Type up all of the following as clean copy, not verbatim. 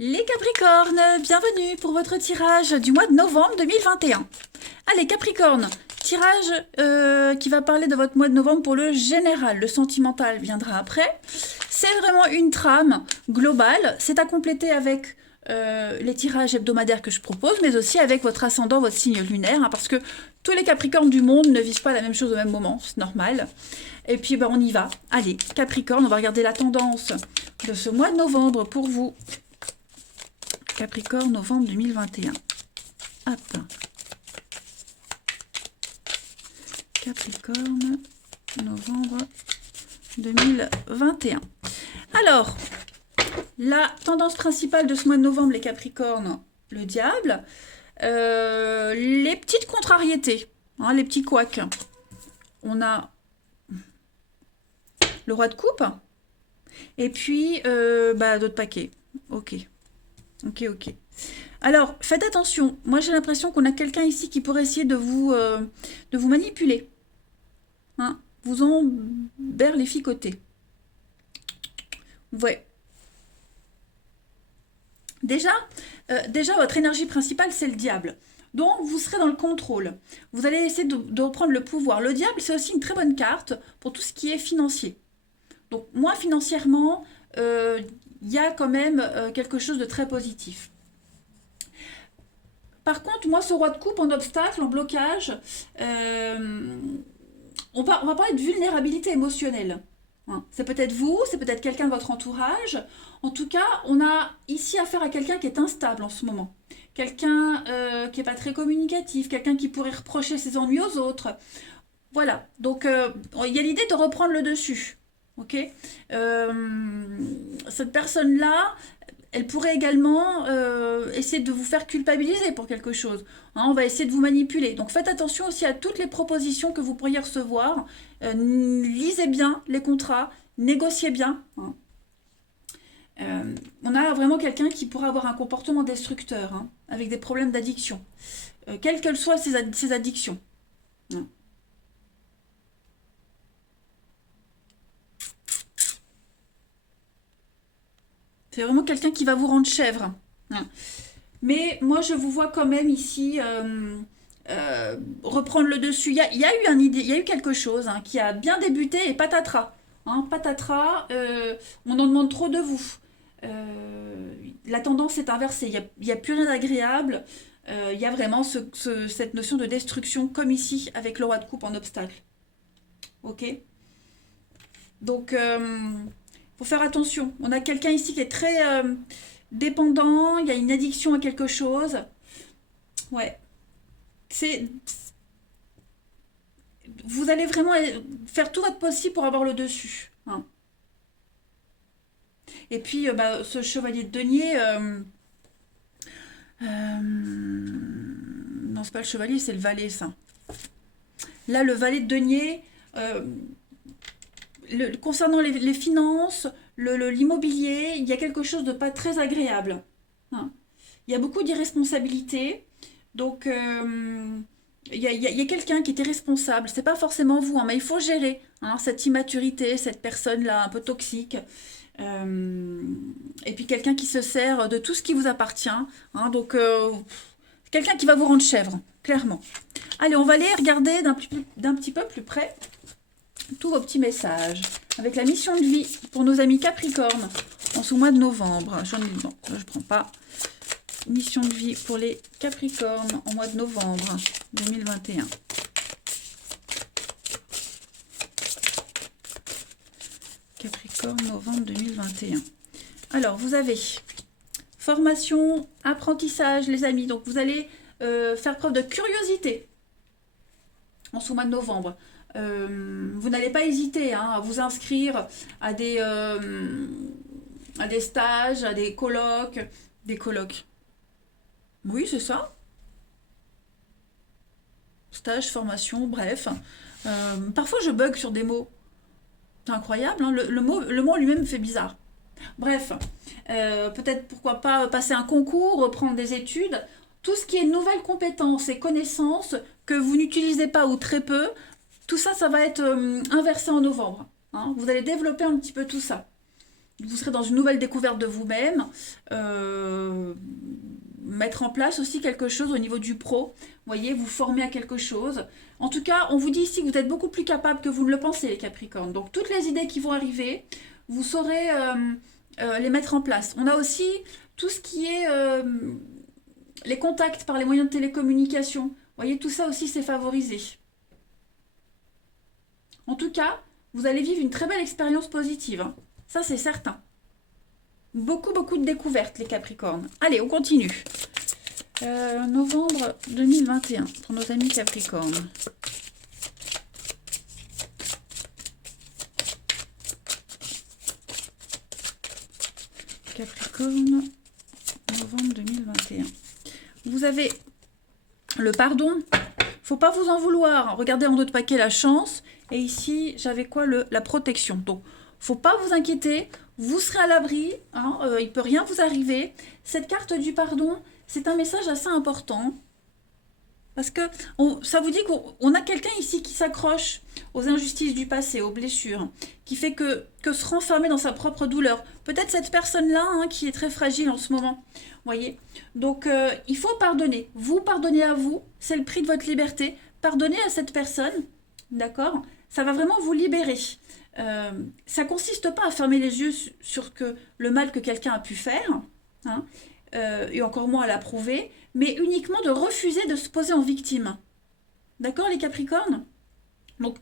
Les Capricornes, bienvenue pour votre tirage du mois de novembre 2021. Allez Capricorne, tirage qui va parler de votre mois de novembre pour le général. Le sentimental viendra après. C'est vraiment une trame globale. C'est à compléter avec les tirages hebdomadaires que je propose, mais aussi avec votre ascendant, votre signe lunaire, hein, parce que tous les Capricornes du monde ne vivent pas la même chose au même moment, c'est normal. Et puis ben, on y va. Allez, Capricorne, on va regarder la tendance de ce mois de novembre pour vous. Capricorne, novembre 2021. Hop. Capricorne, novembre 2021. Alors, la tendance principale de ce mois de novembre, les Capricornes, le diable. Les petites contrariétés, hein, les petits couacs. On a le roi de coupe. Et puis, d'autres paquets. Ok. Ok. Alors, faites attention. Moi, j'ai l'impression qu'on a quelqu'un ici qui pourrait essayer de vous manipuler. Hein, vous emberlificoter. Ouais. Déjà, votre énergie principale, c'est le diable. Donc, vous serez dans le contrôle. Vous allez essayer de reprendre le pouvoir. Le diable, c'est aussi une très bonne carte pour tout ce qui est financier. Donc, moi, financièrement, il y a quand même quelque chose de très positif. Par contre, moi, ce roi de coupe en obstacle, en blocage, on va parler de vulnérabilité émotionnelle. Hein. C'est peut-être vous, c'est peut-être quelqu'un de votre entourage. En tout cas, on a ici affaire à quelqu'un qui est instable en ce moment. Quelqu'un qui n'est pas très communicatif, quelqu'un qui pourrait reprocher ses ennuis aux autres. Voilà, donc il y a l'idée de reprendre le dessus. Ok. Cette personne-là, elle pourrait également essayer de vous faire culpabiliser pour quelque chose. Hein, on va essayer de vous manipuler. Donc faites attention aussi à toutes les propositions que vous pourriez recevoir. Lisez bien les contrats, négociez bien. Hein. On a vraiment quelqu'un qui pourrait avoir un comportement destructeur, hein, avec des problèmes d'addiction, quelles que soient ses addictions. Hein. C'est vraiment quelqu'un qui va vous rendre chèvre. Hein. Mais moi, je vous vois quand même ici reprendre le dessus. Il y a eu il y a eu quelque chose, hein, qui a bien débuté et patatras. Hein, patatras, on en demande trop de vous. La tendance est inversée. Il y a plus rien d'agréable. Il y a vraiment cette notion de destruction, comme ici avec le roi de coupe en obstacle. Ok. Donc, faut faire attention. On a quelqu'un ici qui est très dépendant, il y a une addiction à quelque chose. Ouais. C'est, vous allez vraiment faire tout votre possible pour avoir le dessus. Hein. Et puis, ce chevalier de denier, non, c'est pas le chevalier, c'est le valet, ça. Là, le valet de denier, concernant les finances, l'immobilier, il y a quelque chose de pas très agréable. Hein. Il y a beaucoup d'irresponsabilité. Donc, il y a quelqu'un qui était responsable. C'est pas forcément vous, hein, mais il faut gérer, hein, cette immaturité, cette personne-là un peu toxique. Euh, et puis quelqu'un qui se sert de tout ce qui vous appartient. Hein, donc, quelqu'un qui va vous rendre chèvre, clairement. Allez, on va aller regarder d'un petit peu plus près tous vos petits messages. Avec la mission de vie pour nos amis Capricorne en ce mois de novembre. Non, je ne prends pas. Mission de vie pour les Capricornes en mois de novembre 2021. Capricorne, novembre 2021. Alors, vous avez formation, apprentissage, les amis. Donc, vous allez faire preuve de curiosité en ce mois de novembre. Vous n'allez pas hésiter, hein, à vous inscrire à des stages, à des colloques. Des colloques. Oui, c'est ça. Stage, formation, bref. Parfois, je bug sur des mots. C'est incroyable, hein, le mot lui-même me fait bizarre. Bref, peut-être pourquoi pas passer un concours, reprendre des études. Tout ce qui est nouvelles compétences et connaissances que vous n'utilisez pas ou très peu, tout ça, ça va être inversé en novembre. Hein. Vous allez développer un petit peu tout ça. vous serez dans une nouvelle découverte de vous-même. Euh, Mettre en place aussi quelque chose au niveau du pro. Vous voyez, vous former à quelque chose. En tout cas, on vous dit ici que vous êtes beaucoup plus capable que vous ne le pensez, les Capricornes. Donc, toutes les idées qui vont arriver, vous saurez les mettre en place. On a aussi tout ce qui est les contacts par les moyens de télécommunication. Vous voyez, tout ça aussi, c'est favorisé. En tout cas, vous allez vivre une très belle expérience positive, hein. Ça, c'est certain. Beaucoup, beaucoup de découvertes, les Capricornes. Allez, on continue. Novembre 2021, pour nos amis Capricornes. Capricorne, novembre 2021. Vous avez le pardon. Faut pas vous en vouloir. Regardez en dos de paquet la chance. Et ici, j'avais quoi, la protection. Donc, faut pas vous inquiéter. Vous serez à l'abri. Hein, il peut rien vous arriver. Cette carte du pardon, c'est un message assez important. Parce que ça vous dit qu'on a quelqu'un ici qui s'accroche aux injustices du passé, aux blessures, qui fait que se renfermer dans sa propre douleur. Peut-être cette personne-là, hein, qui est très fragile en ce moment. Voyez. Donc, il faut pardonner. Vous pardonnez à vous, c'est le prix de votre liberté. Pardonnez à cette personne, d'accord? Ça va vraiment vous libérer. Ça consiste pas à fermer les yeux sur le mal que quelqu'un a pu faire, hein, et encore moins à l'approuver, mais uniquement de refuser de se poser en victime. D'accord, les Capricornes? Donc,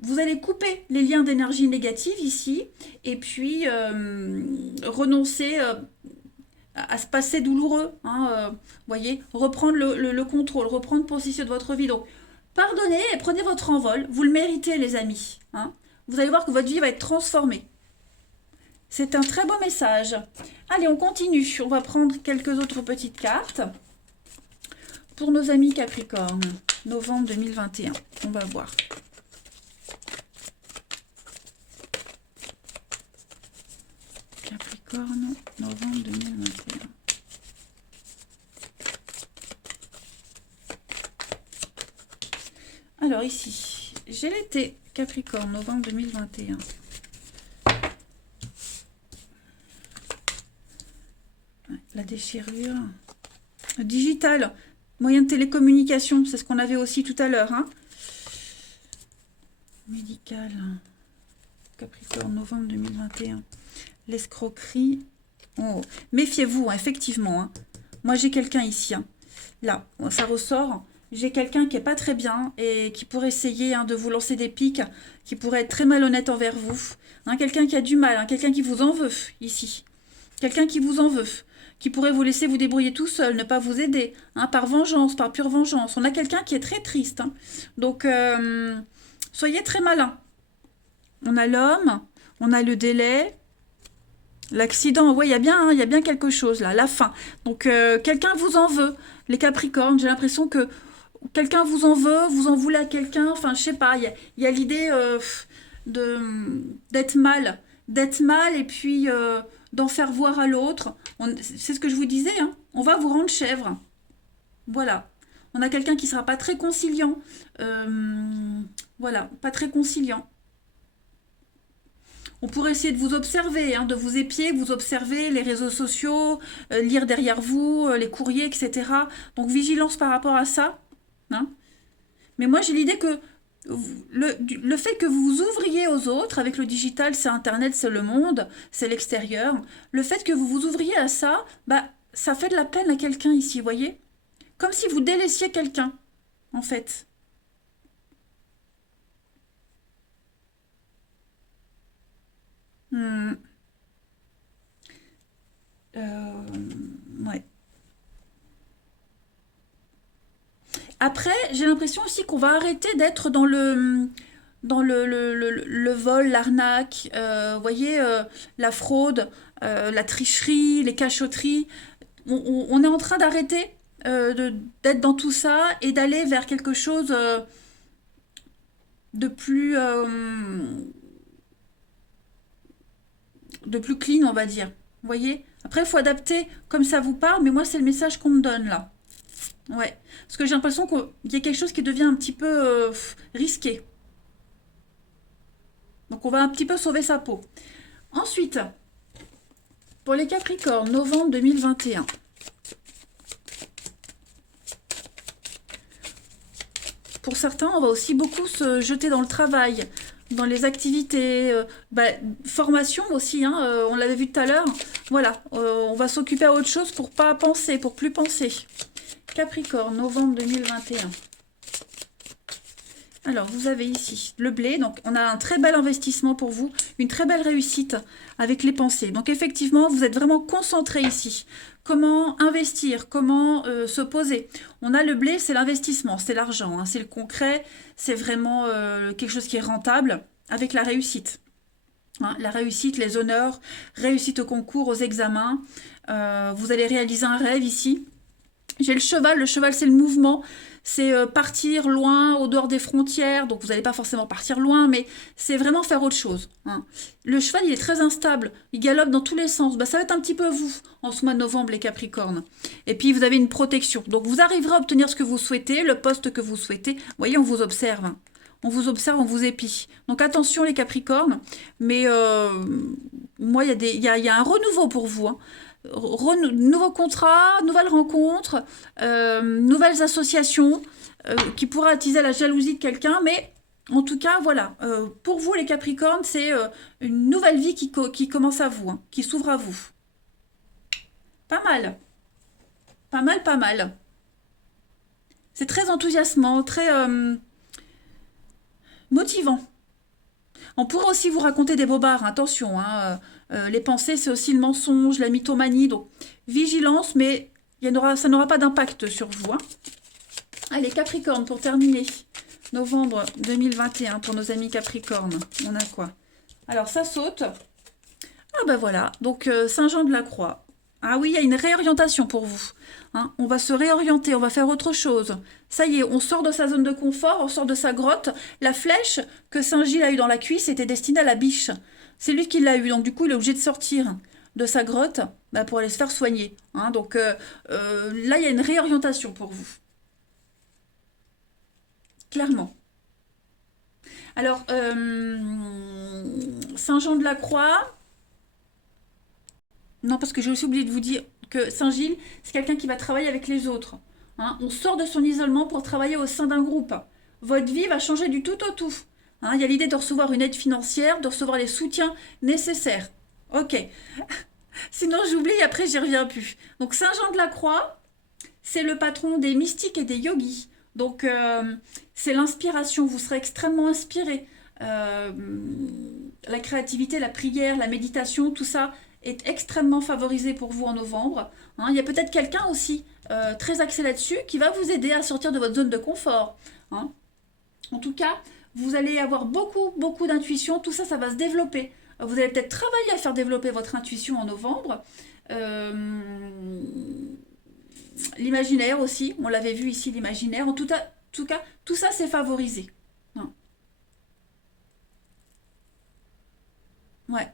vous allez couper les liens d'énergie négative ici, et puis renoncer à ce passé douloureux. Hein, voyez, reprendre le contrôle, reprendre possession de votre vie. Donc, pardonnez et prenez votre envol. Vous le méritez, les amis. Hein. Vous allez voir que votre vie va être transformée. C'est un très beau message. Allez, on continue. On va prendre quelques autres petites cartes. Pour nos amis Capricorne, novembre 2021. On va voir. Capricorne, novembre 2021. Alors ici, j'ai l'été, Capricorne, novembre 2021. La déchirure. Digital, moyen de télécommunication, c'est ce qu'on avait aussi tout à l'heure. Hein. Médical, Capricorne, novembre 2021. L'escroquerie. Oh. Méfiez-vous, hein, effectivement. Hein. Moi, j'ai quelqu'un ici. Hein. Là, ça ressort. J'ai quelqu'un qui est pas très bien et qui pourrait essayer, hein, de vous lancer des piques, qui pourrait être très malhonnête envers vous. Hein, quelqu'un qui a du mal, hein, quelqu'un qui vous en veut ici. Quelqu'un qui vous en veut, qui pourrait vous laisser vous débrouiller tout seul, ne pas vous aider, hein, par vengeance, par pure vengeance. On a quelqu'un qui est très triste. Hein. Donc, soyez très malin. On a l'homme, on a le délai, l'accident. Ouais, il y a bien quelque chose là, la fin. Donc, quelqu'un vous en veut. Les Capricornes, j'ai l'impression que quelqu'un vous en veut, vous en voulez à quelqu'un. Enfin, je sais pas, il y a l'idée d'être mal. D'être mal et puis d'en faire voir à l'autre. C'est ce que je vous disais, hein. On va vous rendre chèvre. Voilà. On a quelqu'un qui sera pas très conciliant. Voilà, pas très conciliant. On pourrait essayer de vous observer, hein, de vous épier, vous observer les réseaux sociaux, lire derrière vous, les courriers, etc. Donc vigilance par rapport à ça. Hein. Mais moi j'ai l'idée que le fait que vous vous ouvriez aux autres, avec le digital, c'est Internet, c'est le monde, c'est l'extérieur, le fait que vous vous ouvriez à ça, bah, ça fait de la peine à quelqu'un ici, vous voyez? Comme si vous délaissiez quelqu'un, en fait. Hmm, ouais. Après, j'ai l'impression aussi qu'on va arrêter d'être dans le vol, l'arnaque, vous voyez, la fraude, la tricherie, les cachotteries. On est en train d'arrêter d'être dans tout ça et d'aller vers quelque chose de plus, de plus clean, on va dire. Vous voyez? Après, il faut adapter comme ça vous parle, mais moi, c'est le message qu'on me donne là. Ouais. Parce que j'ai l'impression qu'il y a quelque chose qui devient un petit peu risqué. Donc, on va un petit peu sauver sa peau. Ensuite, Pour les Capricornes, novembre 2021. Pour certains, on va aussi beaucoup se jeter dans le travail, dans les activités, formation aussi, hein, on l'avait vu tout à l'heure. Voilà, on va s'occuper à autre chose pour pas penser, pour plus penser. Capricorne, novembre 2021. Alors, vous avez ici le blé. Donc, on a un très bel investissement pour vous, une très belle réussite avec les pensées. Donc, effectivement, vous êtes vraiment concentré ici. Comment investir, comment se poser. On a le blé, c'est l'investissement, c'est l'argent, hein, c'est le concret, c'est vraiment quelque chose qui est rentable avec la réussite. Hein, la réussite, les honneurs, réussite au concours, aux examens. Vous allez réaliser un rêve ici. J'ai le cheval c'est le mouvement, c'est partir loin, au dehors des frontières, donc vous n'allez pas forcément partir loin, mais c'est vraiment faire autre chose. Hein. Le cheval, il est très instable, il galope dans tous les sens, bah, ça va être un petit peu vous, en ce mois de novembre, les Capricornes. Et puis vous avez une protection, donc vous arriverez à obtenir ce que vous souhaitez, le poste que vous souhaitez. Vous voyez, on vous observe, hein. On vous observe, on vous épie. Donc attention les Capricornes, mais moi, il y a un renouveau pour vous, hein. Nouveau contrat, nouvelles rencontres, nouvelles associations qui pourraient attiser la jalousie de quelqu'un, mais en tout cas, voilà, pour vous les Capricornes, c'est une nouvelle vie qui commence à vous, hein, qui s'ouvre à vous. Pas mal, pas mal, pas mal. C'est très enthousiasmant, très motivant. On pourrait aussi vous raconter des bobards, hein, attention, hein, les pensées, c'est aussi le mensonge, la mythomanie, donc vigilance, mais ça n'aura pas d'impact sur vous. Hein. Allez, Capricorne, pour terminer, novembre 2021, pour nos amis Capricornes, on a quoi? Alors, ça saute. Ah ben voilà, donc Saint-Jean de la Croix. Ah oui, il y a une réorientation pour vous. Hein. On va se réorienter, on va faire autre chose. Ça y est, on sort de sa zone de confort, on sort de sa grotte. La flèche que Saint-Gilles a eue dans la cuisse était destinée à la biche. C'est lui qui l'a eue, donc du coup, il est obligé de sortir de sa grotte pour aller se faire soigner. Hein. Donc là, il y a une réorientation pour vous. Clairement. Alors, Saint-Jean de la Croix... Non, parce que j'ai aussi oublié de vous dire que Saint-Gilles, c'est quelqu'un qui va travailler avec les autres. Hein. On sort de son isolement pour travailler au sein d'un groupe. Votre vie va changer du tout au tout. Hein. Il y a l'idée de recevoir une aide financière, de recevoir les soutiens nécessaires. Ok. Sinon, j'oublie, après, j'y reviens plus. Donc, Saint-Jean de la Croix, c'est le patron des mystiques et des yogis. Donc, c'est l'inspiration. Vous serez extrêmement inspiré. La créativité, la prière, la méditation, tout ça est extrêmement favorisé pour vous en novembre. Hein, il y a peut-être quelqu'un aussi très axé là-dessus qui va vous aider à sortir de votre zone de confort. Hein. En tout cas, vous allez avoir beaucoup d'intuition. Tout ça, ça va se développer. Vous allez peut-être travailler à faire développer votre intuition en novembre. L'imaginaire aussi, on l'avait vu ici, l'imaginaire. En tout cas, tout ça, c'est favorisé. Hein. Ouais.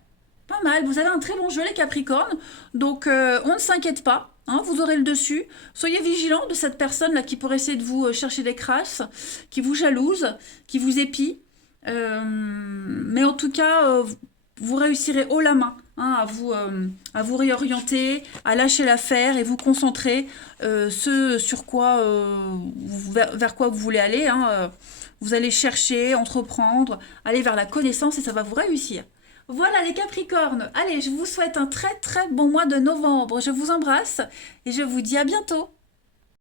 Pas mal, vous avez un très bon jeu les Capricornes, donc on ne s'inquiète pas, hein, vous aurez le dessus. Soyez vigilants de cette personne-là qui pourrait essayer de vous chercher des crasses, qui vous jalouse, qui vous épie. Mais en tout cas, vous réussirez haut la main hein, à vous réorienter, à lâcher l'affaire et vous concentrer ce sur quoi, vers quoi vous voulez aller. Hein, vous allez chercher, entreprendre, aller vers la connaissance et ça va vous réussir. Voilà les Capricornes, allez, je vous souhaite un très très bon mois de novembre. Je vous embrasse et je vous dis à bientôt.